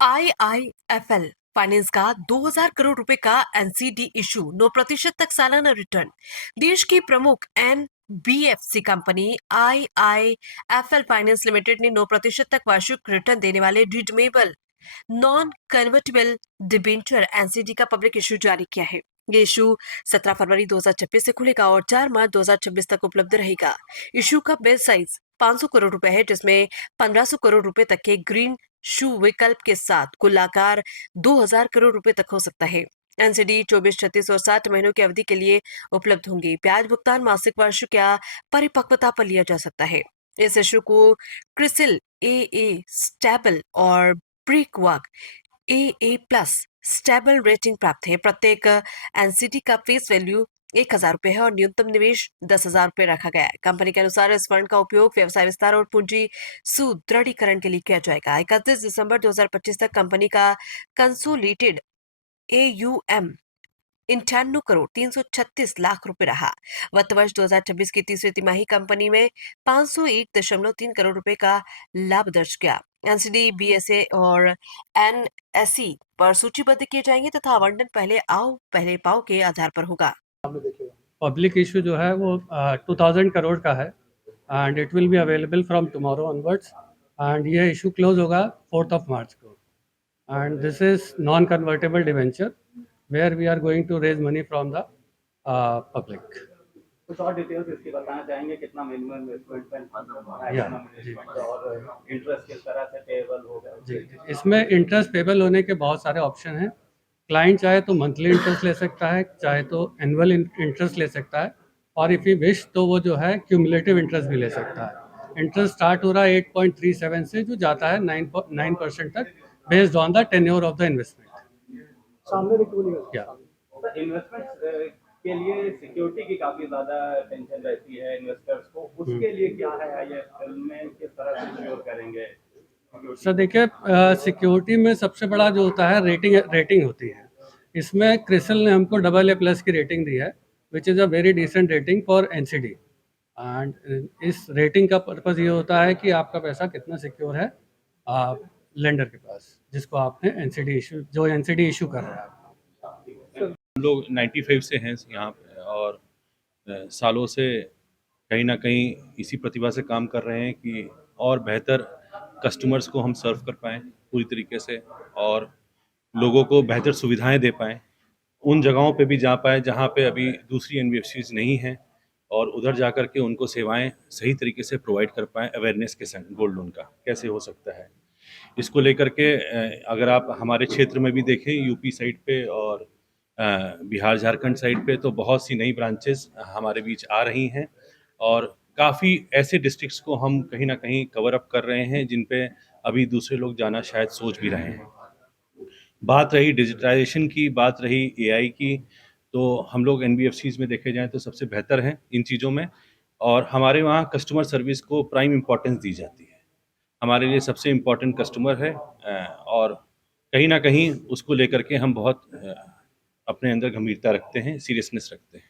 IIFL finance का 2000 करोड़ रुपए का एनसीडी इशू 9% तक सालाना रिटर्न। देश की प्रमुख NBFC company IIFL finance limited ने 9% तक वार्षिक रिटर्न देने वाले redeemable non convertible debenture NCD का पब्लिक इशू जारी किया है। ये इशू 17 फरवरी 2026 से खुलेगा और 4 मार्च 2026 तक उपलब्ध रहेगा। इशू का बेस साइज 500 करोड़ रुपए है, जिसमें 1500 करोड़ रुपए तक के ग्रीन शू विकल्प के साथ कुल आकार 2000 करोड़ रुपए तक हो सकता है। एनसीडी 24, 36 और 60 महीनों की अवधि के लिए उपलब्ध होंगी। ब्याज भुगतान मासिक, वार्षिक या परिपक्वता पर लिया जा सकता है। इस इशू को क्रिसिल ए स्टेबल और ब्रिकवाक ए प्लस स्टेबल रेटिंग प्राप्त है। प्रत्येक एनसीडी का फेस वैल्यू 1000 रुपए है और न्यूनतम निवेश 10,000 रुपए रखा गया है। कंपनी के अनुसार इस फंड का उपयोग व्यवसाय विस्तार और पूंजी सुदृढ़ीकरण के लिए किया जाएगा। 31 दिसंबर 2025 तक कंपनी का कंसोलिडेटेड AUM 98 करोड़ 336 लाख रुपए रहा। वित्त वर्ष 2026 की तीसरी तिमाही कंपनी में 501.3 करोड़ रुपए का लाभ दर्ज किया। एनसीडी बीएसए और एनएसई पर सूचीबद्ध किए जाएंगे तथा आवंटन पहले आओ पहले पाओ के आधार पर होगा। पब्लिक इशू जो है वो 2000 करोड़ का है and it will be available from tomorrow onwards and ये इशू क्लोज होगा 4 मार्च को and this is non convertible debenture where we are going to raise money from the public. कुछ और डिटेल्स इसकी बताना चाहेंगे, कितना मिनिमम इन्वेस्टमेंट और इंटरेस्ट किस तरह से पेएबल होगा? जी, इसमें इंटरेस्ट पेबल होने के बहुत सारे ऑप्शन हैं। क्लाइंट चाहे तो मंथली इंटरेस्ट ले सकता है, चाहे तो एनुअल इंटरेस्ट ले सकता है और इफ़ यू विश तो वो जो है क्यूमुलेटिव इंटरेस्ट भी ले सकता है। इंटरेस्ट स्टार्ट हो रहा है 8.37 से जो जाता है 9% तक based on the tenure of the investment. Investment के लिए सिक्योरिटी की काफी ज्यादा टेंशन रहती है इन्वेस्टर्स को, उसके लिए क्या है आईआईएफएल में, किस तरह से सिक्योर करेंगे? सर देखिए, सिक्योरिटी में सबसे बड़ा जो होता है रेटिंग होती है। इसमें क्रिसिल ने हमको AA+ की रेटिंग दी है which is a very decent rating for NCD and इस रेटिंग का पर्पज़ ये होता है कि आपका पैसा कितना सिक्योर है लेंडर के पास जिसको आपने एनसीडी इशू कर रहा है। हम लोग 95 से हैं यहाँ पे और सालों से कहीं ना कहीं इसी प्रतिभा से काम कर रहे हैं कि और बेहतर कस्टमर्स को हम सर्व कर पाएँ पूरी तरीके से और लोगों को बेहतर सुविधाएं दे पाएँ, उन जगहों पे भी जा पाए जहाँ पे अभी दूसरी एनबीएफसीज नहीं हैं और उधर जा कर के उनको सेवाएं सही तरीके से प्रोवाइड कर पाएँ। अवेयरनेस के संग गोल्ड लोन का कैसे हो सकता है, इसको लेकर के अगर आप हमारे क्षेत्र में भी देखें यूपी साइड पे और बिहार झारखंड साइड पे तो बहुत सी नई ब्रांचेस हमारे बीच आ रही हैं और काफ़ी ऐसे डिस्ट्रिक्ट्स को हम कहीं ना कहीं कवर अप कर रहे हैं जिन पे अभी दूसरे लोग जाना शायद सोच भी रहे हैं। बात रही डिजिटाइजेशन की, बात रही एआई की, तो हम लोग एनबीएफसीज में देखे जाएं तो सबसे बेहतर हैं इन चीज़ों में और हमारे वहाँ कस्टमर सर्विस को प्राइम इम्पोर्टेंस दी जाती है। हमारे लिए सबसे इम्पोर्टेंट कस्टमर है और कहीं ना कहीं उसको लेकर के हम बहुत अपने अंदर गंभीरता रखते हैं, सीरियसनेस रखते हैं।